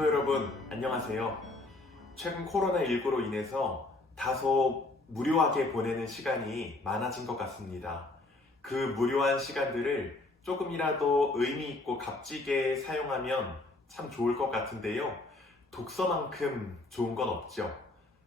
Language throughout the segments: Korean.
성도 여러분, 안녕하세요. 최근 코로나19로 인해서 다소 무료하게 보내는 시간이 많아진 것 같습니다. 그 무료한 시간들을 조금이라도 의미 있고 값지게 사용하면 참 좋을 것 같은데요. 독서만큼 좋은 건 없죠.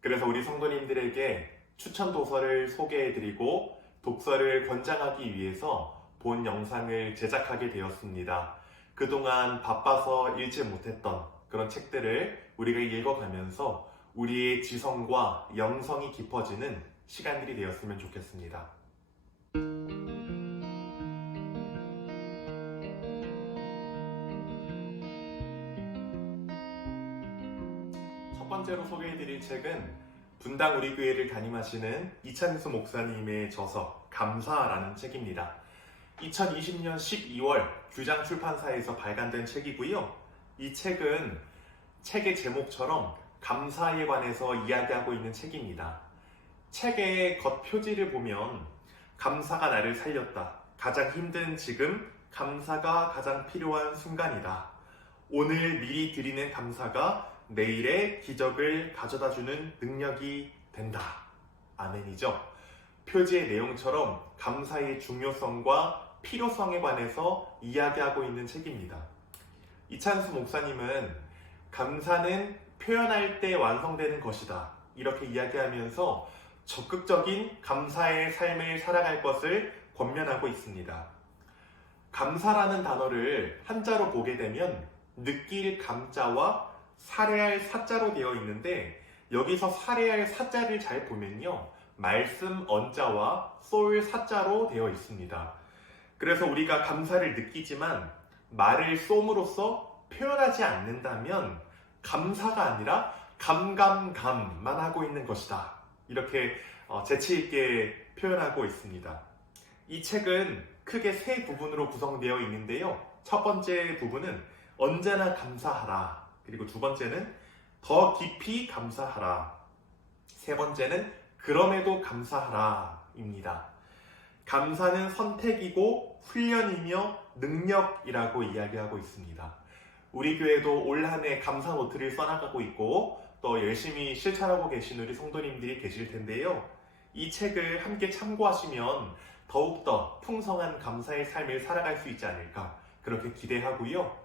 그래서 우리 성도님들에게 추천 도서를 소개해드리고 독서를 권장하기 위해서 본 영상을 제작하게 되었습니다. 그동안 바빠서 읽지 못했던 그런 책들을 우리가 읽어가면서 우리의 지성과 영성이 깊어지는 시간들이 되었으면 좋겠습니다. 첫 번째로 소개해드릴 책은 분당 우리 교회를 담임하시는 이찬수 목사님의 저서 감사라는 책입니다. 2020년 12월 규장 출판사에서 발간된 책이고요. 이 책은 책의 제목처럼 감사에 관해서 이야기하고 있는 책입니다. 책의 겉표지를 보면 감사가 나를 살렸다. 가장 힘든 지금 감사가 가장 필요한 순간이다. 오늘 미리 드리는 감사가 내일의 기적을 가져다주는 능력이 된다. 아멘이죠. 표지의 내용처럼 감사의 중요성과 필요성에 관해서 이야기하고 있는 책입니다. 이찬수 목사님은 감사는 표현할 때 완성되는 것이다. 이렇게 이야기하면서 적극적인 감사의 삶을 살아갈 것을 권면하고 있습니다. 감사라는 단어를 한자로 보게 되면 느낄 감자와 살해할 사자로 되어 있는데 여기서 살해할 사자를 잘 보면요. 말씀 언자와 쏠 사자로 되어 있습니다. 그래서 우리가 감사를 느끼지만 말을 쏨으로써 표현하지 않는다면 감사가 아니라 감감감만 하고 있는 것이다. 이렇게 재치 있게 표현하고 있습니다. 이 책은 크게 세 부분으로 구성되어 있는데요. 첫 번째 부분은 언제나 감사하라. 그리고 두 번째는 더 깊이 감사하라. 세 번째는 그럼에도 감사하라 입니다. 감사는 선택이고 훈련이며 능력이라고 이야기하고 있습니다. 우리 교회도 올 한 해 감사 노트를 써나가고 있고 또 열심히 실천하고 계신 우리 성도님들이 계실 텐데요. 이 책을 함께 참고하시면 더욱더 풍성한 감사의 삶을 살아갈 수 있지 않을까 그렇게 기대하고요.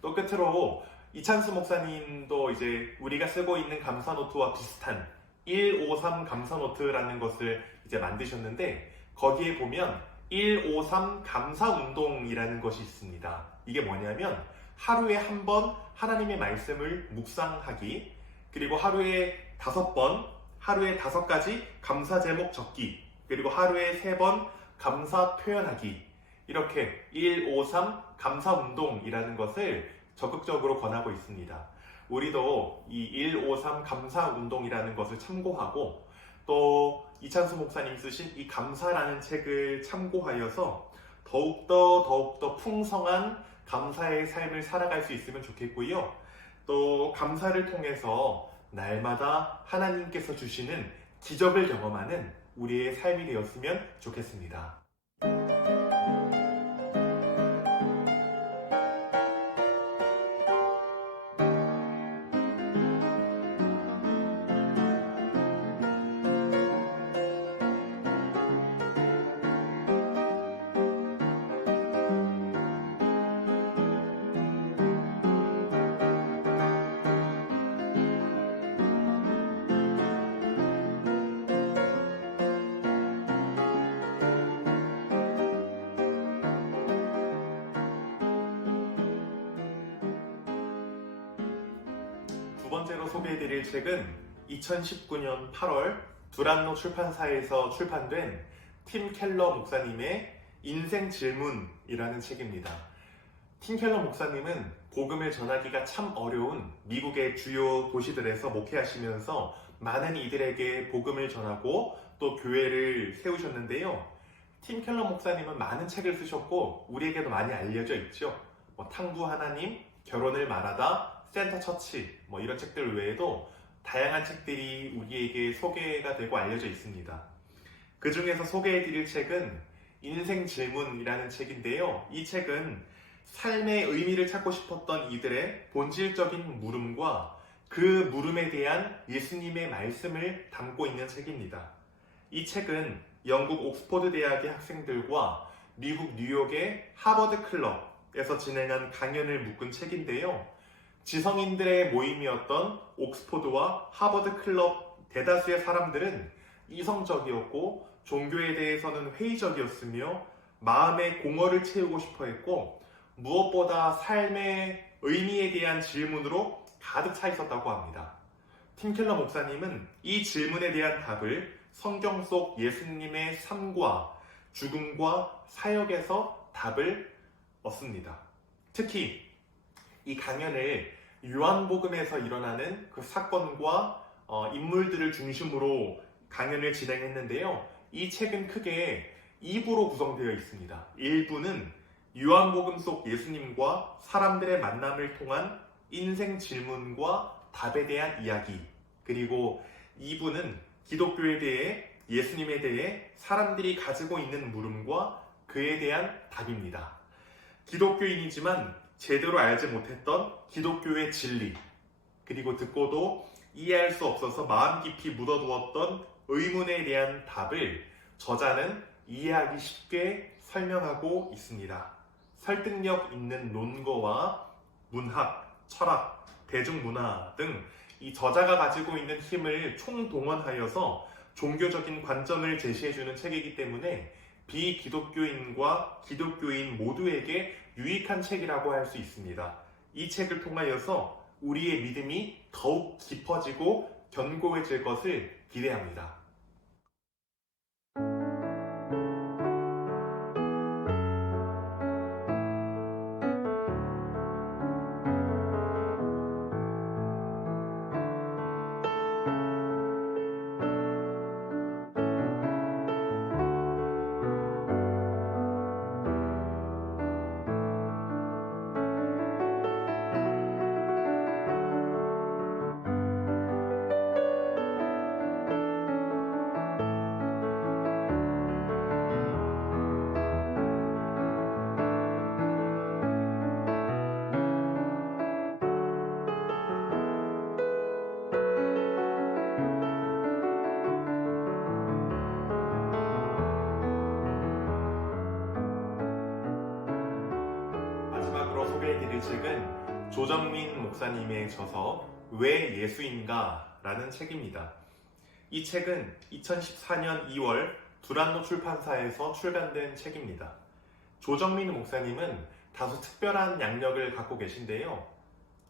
또 끝으로 이찬수 목사님도 이제 우리가 쓰고 있는 감사 노트와 비슷한 153 감사 노트라는 것을 이제 만드셨는데 거기에 보면 153 감사 운동이라는 것이 있습니다. 이게 뭐냐면 하루에 한 번 하나님의 말씀을 묵상하기, 그리고 하루에 5번, 하루에 5가지 감사 제목 적기, 그리고 하루에 3번 감사 표현하기, 이렇게 153 감사 운동이라는 것을 적극적으로 권하고 있습니다. 우리도 이 153 감사 운동이라는 것을 참고하고 또 이찬수 목사님 쓰신 이 감사라는 책을 참고하여서 더욱더 풍성한 감사의 삶을 살아갈 수 있으면 좋겠고요. 또 감사를 통해서 날마다 하나님께서 주시는 기적을 경험하는 우리의 삶이 되었으면 좋겠습니다. 두 번째로 소개해드릴 책은 2019년 8월 두란노 출판사에서 출판된 팀 켈러 목사님의 인생 질문이라는 책입니다. 팀 켈러 목사님은 복음을 전하기가 참 어려운 미국의 주요 도시들에서 목회하시면서 많은 이들에게 복음을 전하고 또 교회를 세우셨는데요. 팀 켈러 목사님은 많은 책을 쓰셨고 우리에게도 많이 알려져 있죠. 탕부 하나님, 결혼을 말하다, 센터 처치 이런 책들 외에도 다양한 책들이 우리에게 소개가 되고 알려져 있습니다. 그 중에서 소개해드릴 책은 인생 질문이라는 책인데요. 이 책은 삶의 의미를 찾고 싶었던 이들의 본질적인 물음과 그 물음에 대한 예수님의 말씀을 담고 있는 책입니다. 이 책은 영국 옥스퍼드 대학의 학생들과 미국 뉴욕의 하버드 클럽에서 진행한 강연을 묶은 책인데요. 지성인들의 모임이었던 옥스퍼드와 하버드 클럽 대다수의 사람들은 이성적이었고 종교에 대해서는 회의적이었으며 마음의 공허를 채우고 싶어 했고 무엇보다 삶의 의미에 대한 질문으로 가득 차 있었다고 합니다. 팀 켈러 목사님은 이 질문에 대한 답을 성경 속 예수님의 삶과 죽음과 사역에서 답을 얻습니다. 특히 이 강연을 요한복음에서 일어나는 그 사건과 인물들을 중심으로 강연을 진행했는데요. 이 책은 크게 2부로 구성되어 있습니다. 1부는 요한복음 속 예수님과 사람들의 만남을 통한 인생 질문과 답에 대한 이야기, 그리고 2부는 기독교에 대해 예수님에 대해 사람들이 가지고 있는 물음과 그에 대한 답입니다. 기독교인이지만 제대로 알지 못했던 기독교의 진리, 그리고 듣고도 이해할 수 없어서 마음 깊이 묻어두었던 의문에 대한 답을 저자는 이해하기 쉽게 설명하고 있습니다. 설득력 있는 논거와 문학, 철학, 대중문화 등 이 저자가 가지고 있는 힘을 총동원하여서 종교적인 관점을 제시해주는 책이기 때문에 비기독교인과 기독교인 모두에게 유익한 책이라고 할 수 있습니다. 이 책을 통하여서 우리의 믿음이 더욱 깊어지고 견고해질 것을 기대합니다. 마지막으로 소개해드릴 책은 조정민 목사님의 저서 왜 예수인가? 라는 책입니다. 이 책은 2014년 2월 두란노 출판사에서 출간된 책입니다. 조정민 목사님은 다소 특별한 양력을 갖고 계신데요.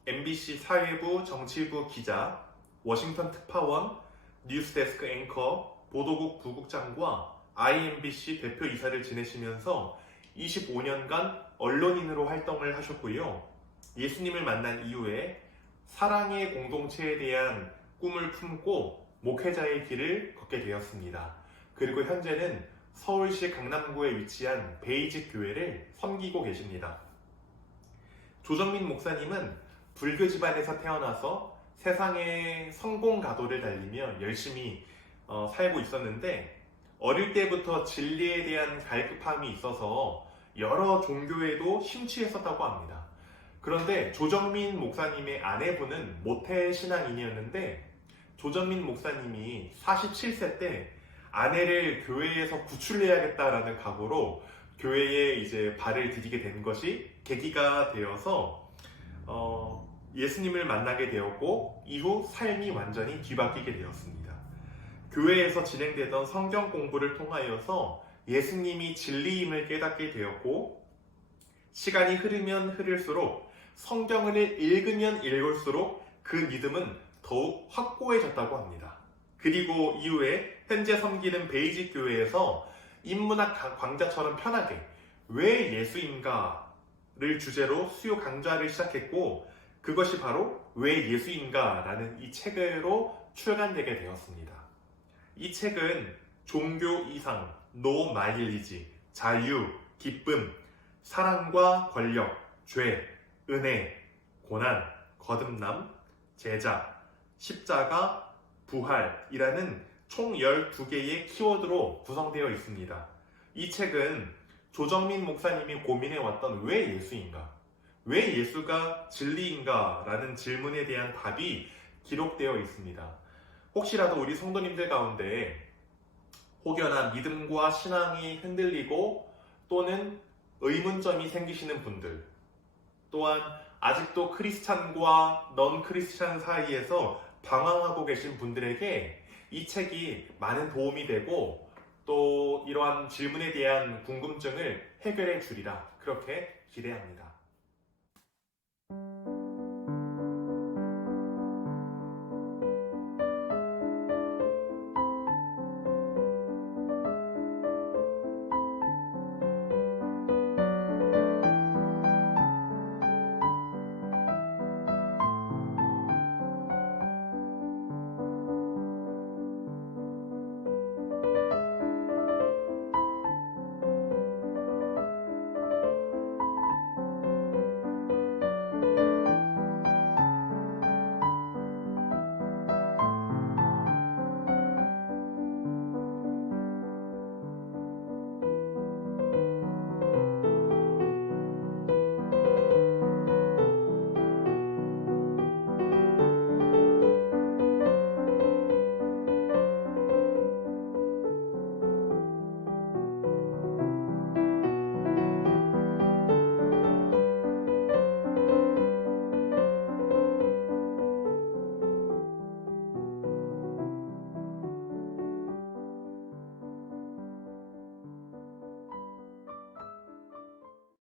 MBC 사회부 정치부 기자, 워싱턴 특파원, 뉴스데스크 앵커, 보도국 부국장과 IMBC 대표이사를 지내시면서 25년간 언론인으로 활동을 하셨고요. 예수님을 만난 이후에 사랑의 공동체에 대한 꿈을 품고 목회자의 길을 걷게 되었습니다. 그리고 현재는 서울시 강남구에 위치한 베이직 교회를 섬기고 계십니다. 조정민 목사님은 불교 집안에서 태어나서 세상의 성공 가도를 달리며 열심히 살고 있었는데 어릴 때부터 진리에 대한 갈급함이 있어서 여러 종교에도 심취했었다고 합니다. 그런데 조정민 목사님의 아내분은 모태 신앙인이었는데 조정민 목사님이 47세 때 아내를 교회에서 구출해야겠다라는 각오로 교회에 이제 발을 디디게 된 것이 계기가 되어서 예수님을 만나게 되었고 이후 삶이 완전히 뒤바뀌게 되었습니다. 교회에서 진행되던 성경 공부를 통하여서 예수님이 진리임을 깨닫게 되었고 시간이 흐르면 흐를수록 성경을 읽으면 읽을수록 그 믿음은 더욱 확고해졌다고 합니다. 그리고 이후에 현재 섬기는 베이직 교회에서 인문학 강좌처럼 편하게 왜 예수인가를 주제로 수요 강좌를 시작했고 그것이 바로 왜 예수인가라는 이 책으로 출간되게 되었습니다. 이 책은 종교 이상, 노 마일리지, 자유, 기쁨, 사랑과 권력, 죄, 은혜, 고난, 거듭남, 제자, 십자가, 부활이라는 총 12개의 키워드로 구성되어 있습니다. 이 책은 조정민 목사님이 고민해왔던 왜 예수인가? 왜 예수가 진리인가? 라는 질문에 대한 답이 기록되어 있습니다. 혹시라도 우리 성도님들 가운데 혹여나 믿음과 신앙이 흔들리고 또는 의문점이 생기시는 분들, 또한 아직도 크리스찬과 넌 크리스찬 사이에서 방황하고 계신 분들에게 이 책이 많은 도움이 되고 또 이러한 질문에 대한 궁금증을 해결해 주리라 그렇게 기대합니다.